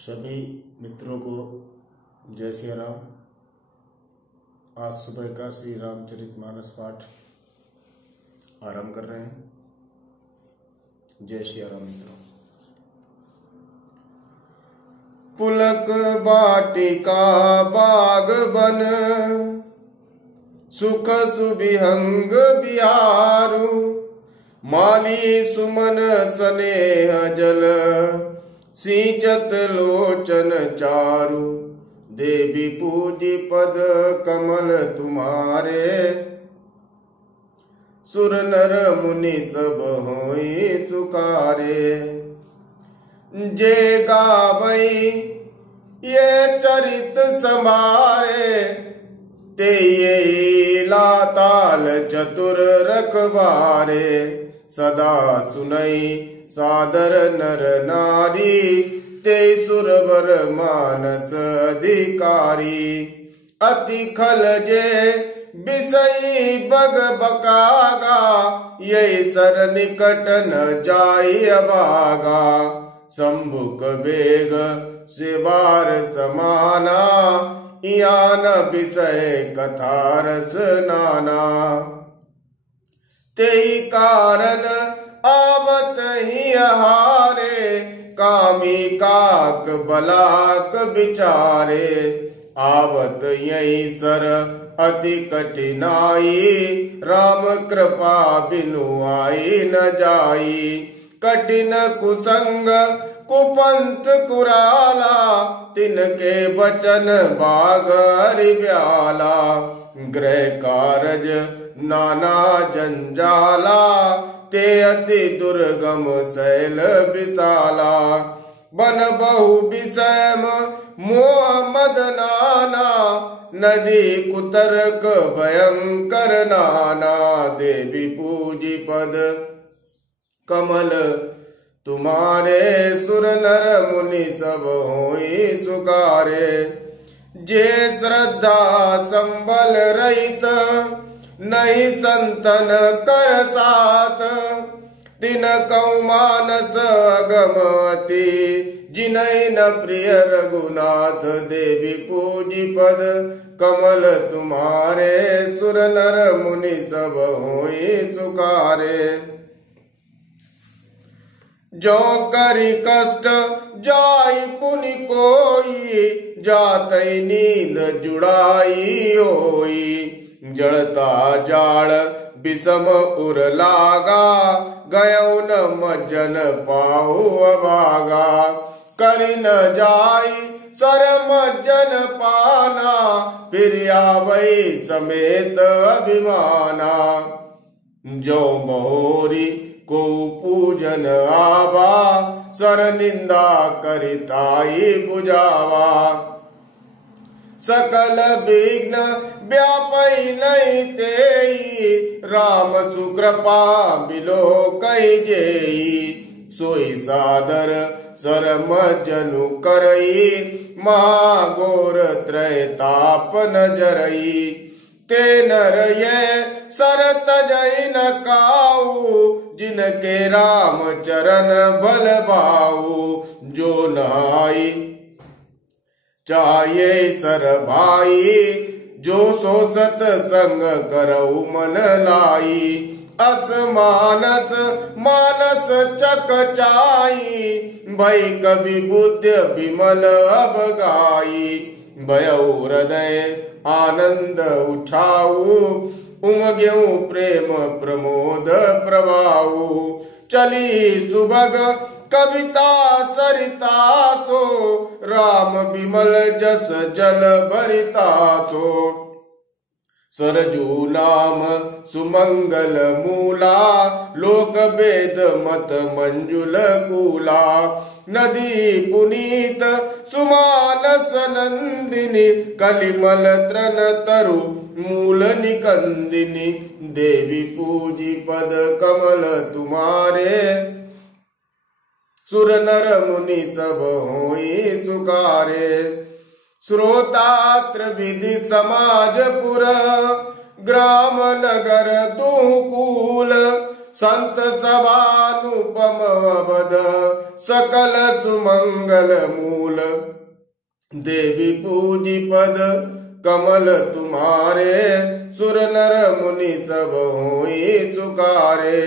सभी मित्रों को जय श्री राम। आज सुबह का श्री रामचरितमानस पाठ आरंभ कर रहे हैं। जय श्री राम मित्रों। पुलक बाटिका बाग बन सुख सुबिहंग बिहारू, माली सुमन स्नेह जल सिंचत लोचन चारु, देवी पूजी पद कमल तुम्हारे, सुर नर मुनि सब होई सुकारे। जे गावई ये चरित समारे, ते ये लाताल चतुर रखवारे, सदा सुनई सादर नर नारी, ते सुरवर मानस अधिकारी। अति खल जे बिसई बग बकागा, ये सर निकट न जाई अभागा। संभुक बेग शिवार समाना, यान विषय कथारस नाना। तेई कारण आवत ही हारे, कामी काक बलाक विचारे। आवत यही सर अति कठिनाई, राम कृपा बिनु आई न जाई। कठिन कुसंग कुपंथ कुराला, तिनके बचन बाग हरिब्याला। गृह कारज नाना जंजाला, ते अति दुर्गम शैल विशाला। बन बहु विषम मोह मद नाना, नदी कुतर्क भयंकर नाना। देवी पूजी पद कमल तुम्हारे, सुर नर मुनि सब होई सुकारे। जे श्रद्धा संबल रहित, नहीं संतन कर साथ। तिन कौ मानस अगमति, जिनहि न प्रिय रघुनाथ। देवी पूजी पद कमल तुम्हारे, सुर नर मुनि सब होई सुकारे। जो करी कष्ट जाई पुनि कोई, जातई नींद जुड़ाई होई। जड़ता जाड़ विषम उर लागा, गयो न मज्जन पाऊ अभागा। करि न जाई सर मज्जन पाना, फिर आवई समेत अभिमाना। जो मोरी को पूजन आवा, सर निंदा करिताई बुझावा। सकल विघ्न व्यापई नहीं तेई, राम सुकृपा बिलो कई जेई। सोई सादर सरम जनु करई, महाघोर त्रय ताप न जरई। ते नर ये सर तजई न काऊ, जिनके राम चरण बल बाऊ। जो नहाई चाहिए सर भाई, जो सो सत संग करऊ मन लाई। अस मानस मानस चक चाई, भई कवि बुद्ध विमल अब गाई। भयउ हृदय आनंद उठाऊ, उमग्यऊ प्रेम प्रमोद प्रभाऊ। चली सुभग कविता सरिता सो, राम विमल जस जल भरिता सो। सरजू नाम सुमंगल मूला, लोक वेद मत मंजुल कूला। नदी पुनीत सुमानस नंदिनी, कलिमल त्रन तरु मूल निकंदिनी। देवी पूजी पद कमल तुम्हारे, सुर नर मुनि सब होई सुकारे। श्रोतात्र विधि समाज पुर, ग्राम नगर दुकूल। संत सभानुपम अवध सकल सुमंगल मूल। देवी पूजी पद कमल तुम्हारे सुर नर मुनि सब होई चुकारे।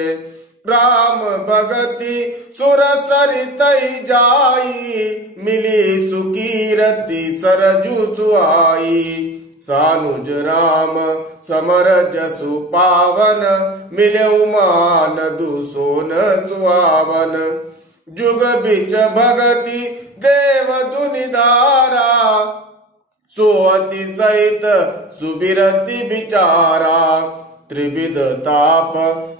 राम भगति सुर सरितई जाई मिली सुकीरति सरजु सुहाई। सानुज राम समर जसु पावन मिले मान दुसोन सुहावन। जुग बिच भगति देव दुनिधारा सोअति सहित सुबिरति विचारा। त्रिविध ताप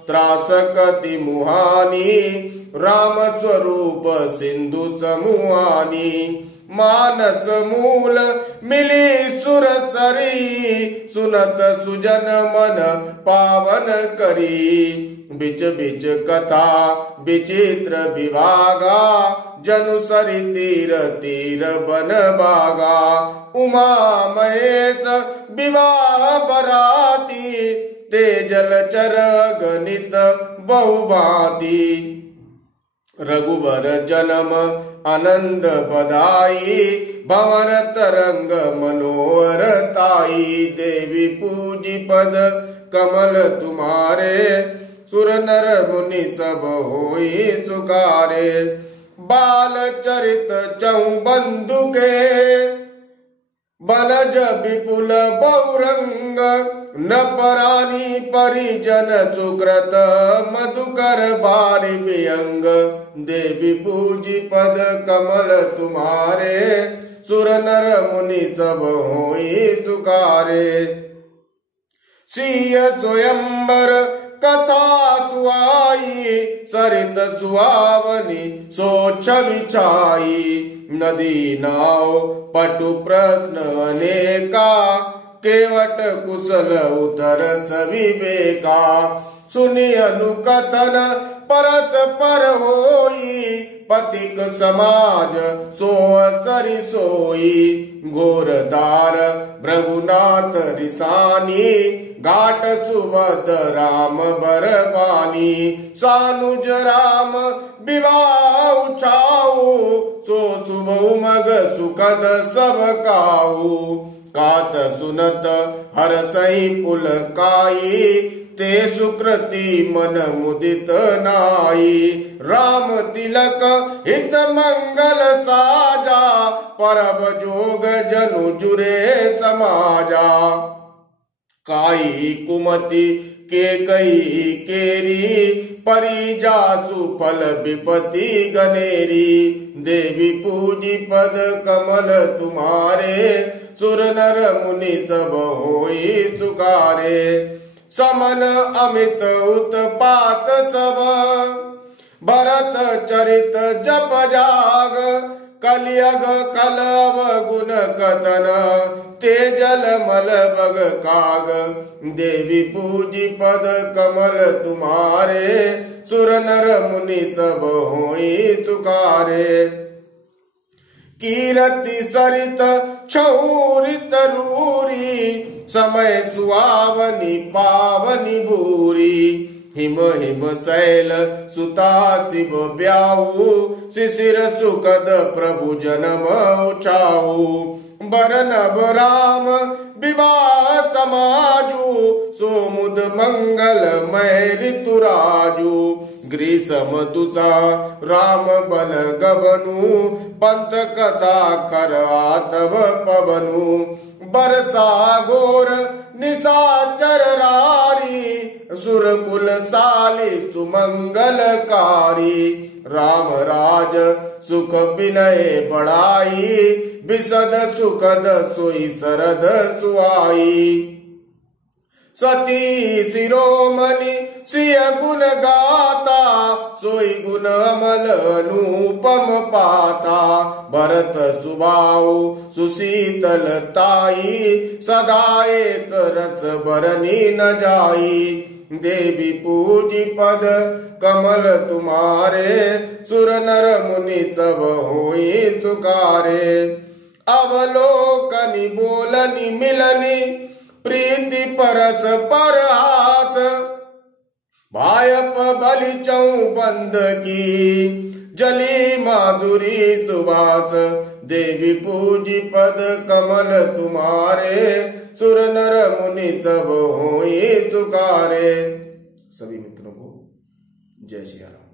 त्रासकति मुहानी राम स्वरूप सिंधु समुहानी। मानस मूल मिली सुर सरी सुनत सुजन मन पावन करी। बिच बिच कथा विचित्र विभागा जनु सरि तीर तीर बन बागा। उमा महेश विवाह बराती तेजल चर गणित बहुभांति। रघुबर जन्म आनंद बधाई भंवर तरंग मनोहर ताई। देवी पूजी पद कमल तुम्हारे सुर नर मुनि सब होई सुकारे। बाल चरित चहु बंधु के बनज विपुल बहुरंग। न परानी परिजन सुकृत मधुकर बारी वियंग। देवी पूजी पद कमल तुम्हारे सुर नर मुनि सब होई सुकारे। सिय स्वयंवर कथा सुहाई सरित सुहावनी सोच विछाई। नदी नाव पटु प्रश्न अनेका केवट कुशल उतर सविवेका। सुनि अनुकथन परस्पर होई पथिक समाज सो सरि सोई। घोर दार भृगुनाथ रिसानी घाट सुबद राम बरबानी। सानुज राम विवाह उछाऊ सो शुभ उमग सुखद सब काऊ। कात सुनत हर सही पुलकाई ते सुकृति मन मुदित नाई। राम तिलक हित मंगल साजा परब जोग जनु जुरे समाजा। काई कुमति के कई केरी परिजासु फल विपति गनेरी। देवी पूजी पद कमल तुम्हारे सुर नर मुनि सब होई सुकारे। समन अमित उत्पात सब भरत चरित जप जाग। कलियग कलव गुण कथन तेजल मल बग काग। देवी पूजी पद कमल तुम्हारे सुर नर मुनि सब होई सुकारे। कीरति सरित क्षौरित रूरी समय सुहावनी पावनी भूरी। हिम हिम शैल सुता शिव ब्याऊ शिशिर सुखद प्रभु जन्म उचाऊ। बरनब राम विवाह समाजू सोमुद मंगल मय ऋतुराजू। ग्रीसम दुसा राम बन गबनु पंथ कथा कर आतव पवनु। बरसा घोर निशाचर रारी सुरकुल साली सुमंगलकारी। राम राज सुख विनय बढ़ाई विशद सुखद सोई शरद सुहाई। सती शिरोमणि सिय गुण गाता सोई गुण अमल अनुपम पाता। भरत सुबाऊ सुशीतलताई सदा एक रस बरनी न जाई। देवी पूजी पद कमल तुम्हारे सुर नर मुनि सब होई सुकारे। अवलोकनि बोलनि मिलनि प्रीति परस परहास भायप भली चौबंद की जली माधुरी सुबास, देवी पूजी पद कमल तुम्हारे, सुर नर मुनि सब होई चुकारे। सभी मित्रों को जय श्री राम।